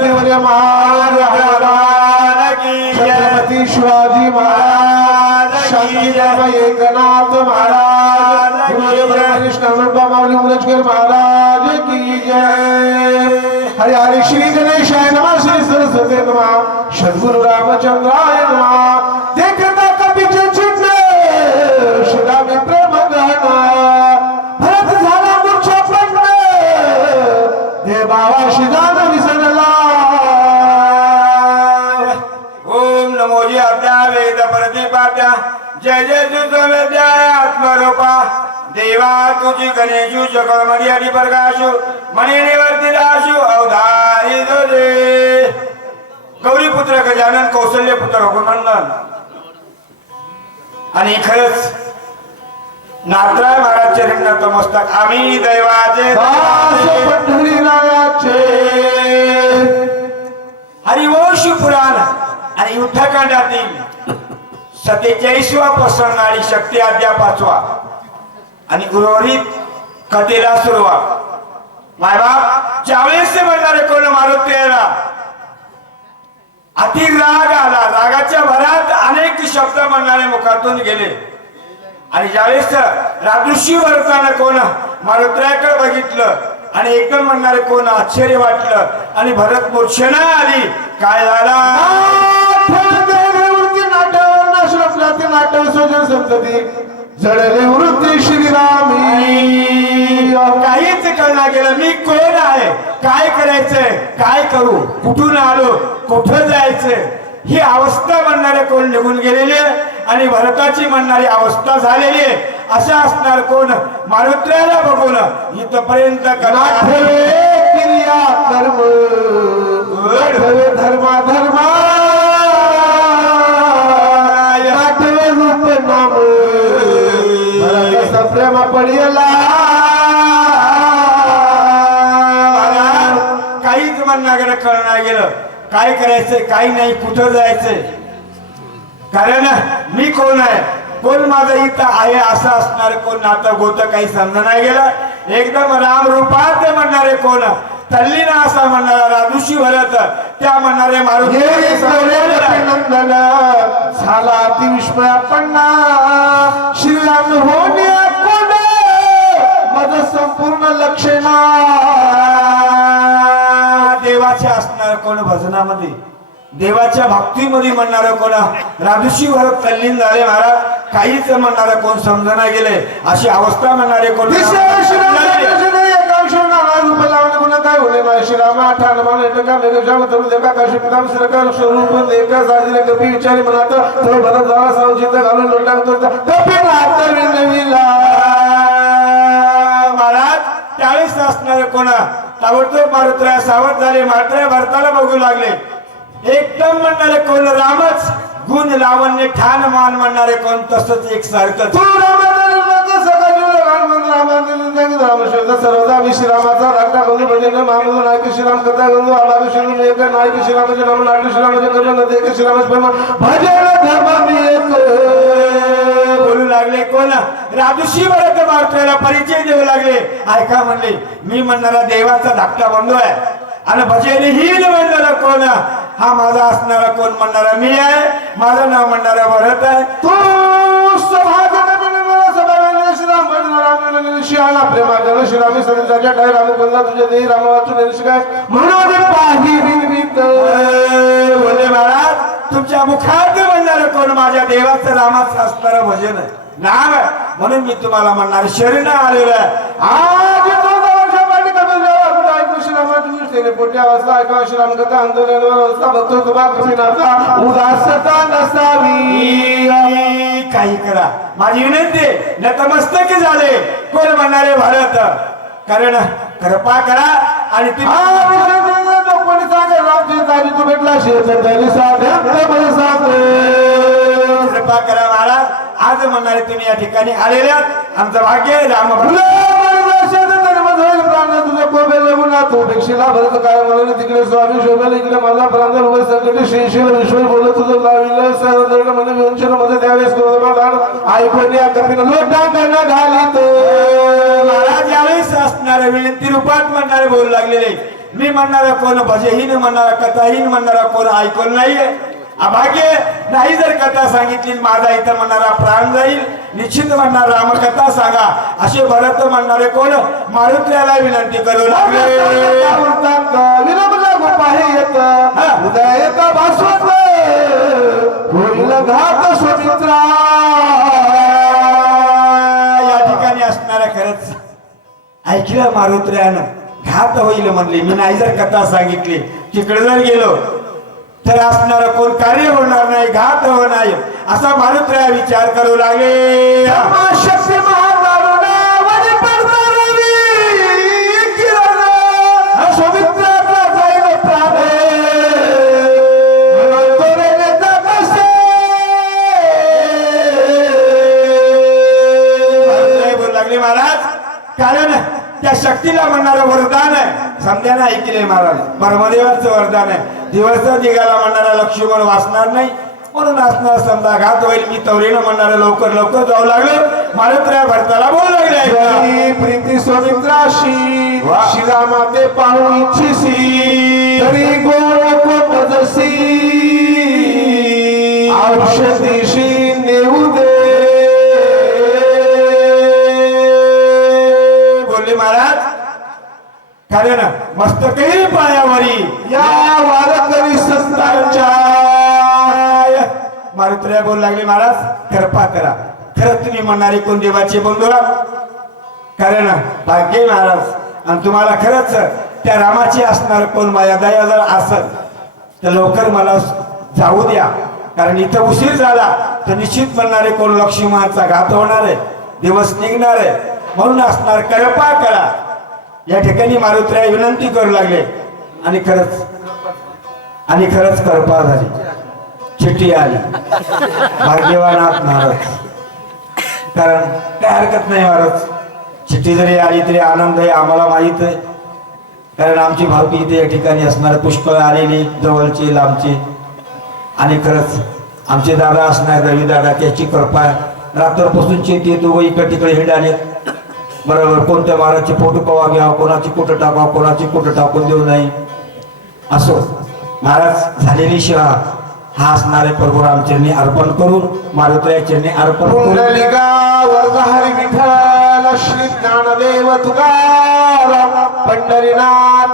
छत्रपती महाराज. छत्रपती शिवाजी महाराज शांतीराम एकनाथ महाराज कृष्ण माऊली मुलचकर महाराज की जय. हरे हरे श्री गणेशाय नमः श्री सरस्वती नमः सद्गुरु रामचंद्राय नमः. देखता कपीचे चिन्ह शिरामी प्रेम भरत झाला मोक्ष वेद प्रतिपाद्या जय जय सुसमेद्याय आत्मरूपा. देवा तुझी गणेशू जगळ मर्यादी प्रकाशू मणी निवर्तिदाशू अवधारी तुझे. गौरी पुत्र गजानन कौशल्य पुत्र रघुनंदन. आणि खरंच नाथराय महाराज चरण नतमस्तक आम्ही दैवाचे. हरिवंश पुराण आणि युद्धकांडातील सत्तेचाळीसवा प्रसंग आणि शक्ती अध्या पाचवा. आणि उर्वरित कथेला सुरुवात. मायबाप ज्यावेळेस ते म्हणणारे कोण मारुत यायला अति राग आला. रागाच्या भरात अनेक शब्द म्हणणारे मुखातून गेले. आणि ज्यावेळेस राजऋषी वरताना कोण मारुत्राकडे बघितलं आणि एकदम म्हणणारे कोण आश्चर्य वाटलं आणि भरत मूर्छना आली काय झाला? नाशरफला ते नाट्य विसर्जन संतती जडले वृत्ती श्रीरामी. काहीच कळला गेलं. मी कोण आहे? काय करायचंय? काय करू? कुठून आलो? कुठं जायचंय? ही अवस्था म्हणणारे कोण निघून गेलेली? आहे आणि भरताची म्हणणारी अवस्था झालेली? आहे अशा असणार कोण? मारुत्र्याला बघून इथपर्यंत कला काहीच म्हणण्याकडे कळणार गेलं. काय करायचंय काही नाही कुठं जायचंय? कारण मी कोण आहे? कोण माझं इथं आहे असं असणार कोण नातं गोत काही समजा नाही गेलं. एकदम राम रूपात म्हणणारे कोण? तल्लीन असा म्हणणारा राजूशी भरत. त्या म्हणणारे मारुती नंदन झाला अतिविस्मया पन्ना श्रीराम होण्या कोण? मज संपूर्ण लक्षणा देवाचे असणार कोण भजनामध्ये देवाच्या भक्तीमध्ये म्हणणार कोण राजूशी भरत तल्लीन झाले महाराज काहीच म्हणणार कोण समजना गेले अशी अवस्था म्हणणारे कोण विषय श्रीराम एकांश नाना रूप लावणे गुण काय होणे नाही श्रीराम आठा नमान एका मेघश्याम तरुण देका काशी पिताम सरकार स्वरूप देका साजिले कपी विचारी मनात तो भरत झाला सावचित घालून लोटांग तो कपी राहत विनविला महाराज त्यावेळेस असणारे कोणा ताबडतोब मारुत्र्या सावध झाले मात्र भारताला बघू लागले एकदम म्हणणारे कोण रामच गुण लावण्य ठाण मान म्हणणारे कोण तसंच एक सारखं तू रामाचा सकाळी राम राम सर्वदा मी श्रीरामाचा धाकटा बंधू भजन महामंत्र नायक श्रीराम कथा गंधू आला श्रीराम एक नायक श्रीरामाचे नाम नाट्य श्रीराम कर्ण नदी एक श्रीरामाचे प्रेम भजन धर्म मी एक बोलू लागले कोण राजूशी भरत मारतोयला परिचय देऊ लागले ऐका म्हणले मी म्हणणारा देवाचा धाकटा बंधू आहे आणि भजेने हीन म्हणणारा कोण हा माझा असणारा कोण म्हणणारा मी आहे माझं नाव म्हणणारा भरत आहे तू सभागण सभा श्रीराम राम शियाला प्रेमा गण श्रीरामी सरिताच्या काय राम बंदा तुझे देही राम वाचून म्हणून पाही तुमच्या मुखात म्हणणार कोण? माझ्या देवाचं रामाचं असणारं भजन. आहे नाम आहे. म्हणून मी तुम्हाला म्हणणार शरीर आलेलं आहे. आज आंदोलन उदासता नसावी. काही करा. माझी विनंती नतमस्तक झाले. कोण म्हणणारे भारत? कारण कृपा करा. आणि तुम्ही विषय दिला तो कोणी सांगेल तू भेटला शेत तरी कृपा करा महाराज आज म्हणणारे तुम्ही या ठिकाणी आलेले आहात. आमचं भाग्य राम तुझ्या कोबेल गुणा तू भिक्षिला भरत काय म्हणून तिकडे स्वामी शोभेल इकडे माझा उभे संकट श्रीशील विश्व बोलत तुझं लाविलं मध्ये त्यावेळेस ऐकून या कपीनं घालीत. महाराज यावेळेस असणारे विनंती रूपात म्हणणारे बोलू लागलेले मी म्हणणारा कोण भजहीन म्हणणारा कथाहीन म्हणणारा कोण ऐकून नाहीये. अभाग्य नाही जर कथा सांगितली माझा इथं म्हणणारा प्राण जाईल. निश्चित म्हणणार रामकथा सांगा. असे भरत म्हणणारे कोण? मारुत्र्याला विनंती करू लागले. विलंबला गोपाही येत उदय येत भास्वत होईल घात सुमित्रा या ठिकाणी असणारा खरंच ऐकलं मारुत्र्यानं घात होईल म्हणले. मी नाही जर कथा सांगितली तिकडे जर गेलो तर असणार कोण कार्य होणार नाही घात होणार नाही. असा मारुत्र्या विचार करू लागले. समजायला ऐकले महाराज. ब्रह्मदेवाचं वरदान आहे. दिवस दिगाला म्हणणारा लक्ष्मण वाचणार नाही. म्हणून असणार समजा घात होईल मी तवरीनं म्हणणारं लवकर लवकर जाऊ लागलो. मारुत्र्या भरताला बोलू लागले. प्रीती सुमित्राशी. वा. शिरामाते पाहू इच्छिसी तरी गोळ कोण जशी कारण मस्तकही पायावरी या वारकरी संतांच्या. मारुत्र्या बोलू लागले महाराज कृपा करा. खरं तुम्ही म्हणणारे कोण देवाचे बंधुरा? कारण भाग्य महाराज आणि तुम्हाला खरंच त्या रामाची असणार कोण माझ्या दया जर असत तर लवकर मला जाऊ द्या. कारण इथं उशीर झाला तर निश्चित म्हणणारे कोण लक्ष्मीचा घात होणार आहे दिवस निघणार आहे. म्हणून असणार कृपा करा. या ठिकाणी मारुत्र्या विनंती करू लागले. आणि खरंच आणि खरंच करपा झाली. चिठ्ठी आली. भाग्यवान आहात महाराज. कारण काय हरकत नाही महाराज. चिठ्ठी जरी आली तरी आनंद आहे आम्हाला माहीत आहे. कारण आमची भावकी इथे या ठिकाणी असणार पुष्कळ आलेली जवळची लांबची. आणि खरंच आमचे दादा असणार रवी दादा त्याची कृपा आहे. रात्रपासून शेती दोघं इकडे तिकडे हिंडाले बरोबर कोणत्या माराची फोटो कवा घ्यावा कोणाची कुठं टाकावा कोणाची कुठं टाकून देऊ नाही असो महाराज झालेली शिवा हा असणारे प्रभू रामचरणी अर्पण करून मारुत्र्या चरणी अर्पण करून. श्री ज्ञानदेव तुकाराम पंढरीनाथ.